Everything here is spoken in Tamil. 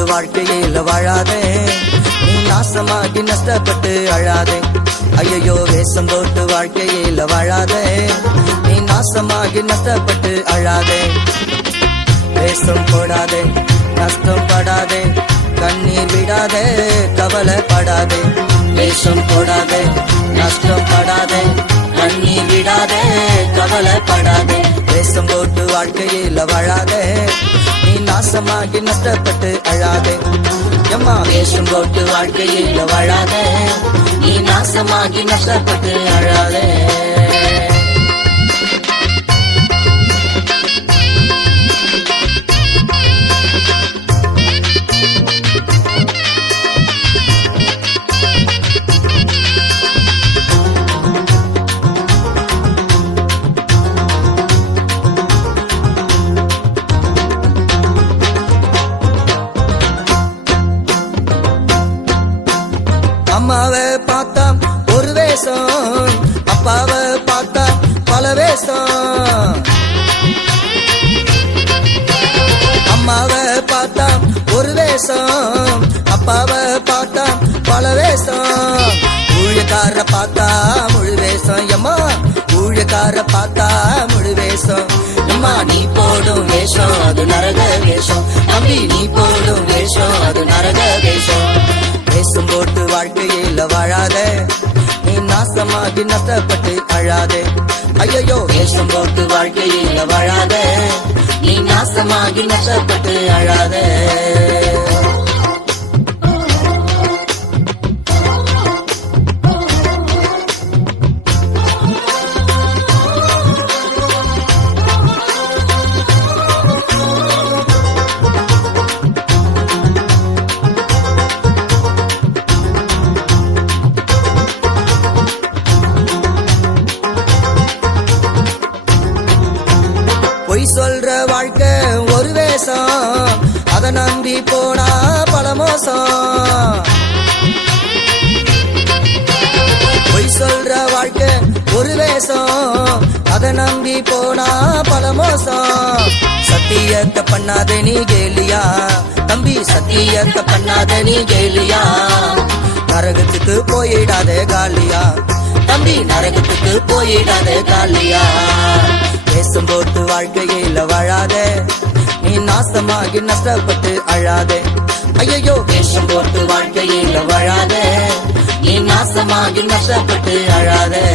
போட்டு வாழ்க்கையில வாழாதே, நீ நாசமாகி நஷ்டப்பட்டு அழாதே. ஐயோ வேஷம் போட்டு வாழ்க்கையில வாழாதே, நீ நாசமாகி நஷ்டப்பட்டு அழாதே. வேஷம் போடாதே, நஷ்டம் படாதே, கண்ணீர் விடாதே, கவலைப்படாதே. வேஷம் போடாதே, நஷ்டம் படாதே, கண்ணீர் விடாதே, கவலைப்படாதே. வேஷம் போட்டு வாழ்க்கையில வாழாதே, நீ நாசமாகி நஷ்டப்பட்டு அழாதே. எம்மா வேஷம் போட்டு வாழ்க்கையில வாழாதே, நீ நாசமாகி நஷ்டப்பட்டு அழாதே. அம்மாவை பார்த்தா ஒரு வேஷம், அப்பாவை பார்த்தா பல வேஷம். அம்மாவை பார்த்தா ஒரு வேஷம், அப்பாவை பார்த்தா பல வேஷம். ஊழியக்கார பார்த்தா முழு வேஷம். எம்மா ஊழியக்கார பார்த்தா முழு வேஷம். எம்மா நீ போடும் வேஷம் அது நரக வேஷம். தம்பி நீ போடும் வேஷம் அது நரக வேஷம். வேஷம் போட்டு வாழ்க்கையில வாழாதே, நீ நாசமாகி நஷ்டப்பட்டு அழாதே. ஐயோ வேஷம் போட்டு வாழ்க்கையில வாழாதே, நீ நாசமாகி நஷ்டப்பட்டு அழாதே. பொய் சொல்ற வாழ்க்கை ஒரு வேஷம், அத நம்பி போனா பல மோசம். பொய் சொல்ற வாழ்க்கை ஒரு வேஷம், அத நம்பி போனா பல மோசம். சத்தியத்தை பண்ணாத நீ கேலியா தம்பி, சத்தியத்தை பண்ணாத நீ கேலியா. நரகத்துக்கு போயிடாதே காலியா தம்பி, நரகத்துக்கு போயிடாதே காலியா. வேஷம் போட்டு வாழ்க்கையில வாழாதே, நீ நாசமாகி நஷ்டப்பட்டு அழாதே. ஐயோ வேஷம் போட்டு வாழ்க்கையில வாழாதே, நீ நாசமாகி நஷ்டப்பட்டு அழாதே.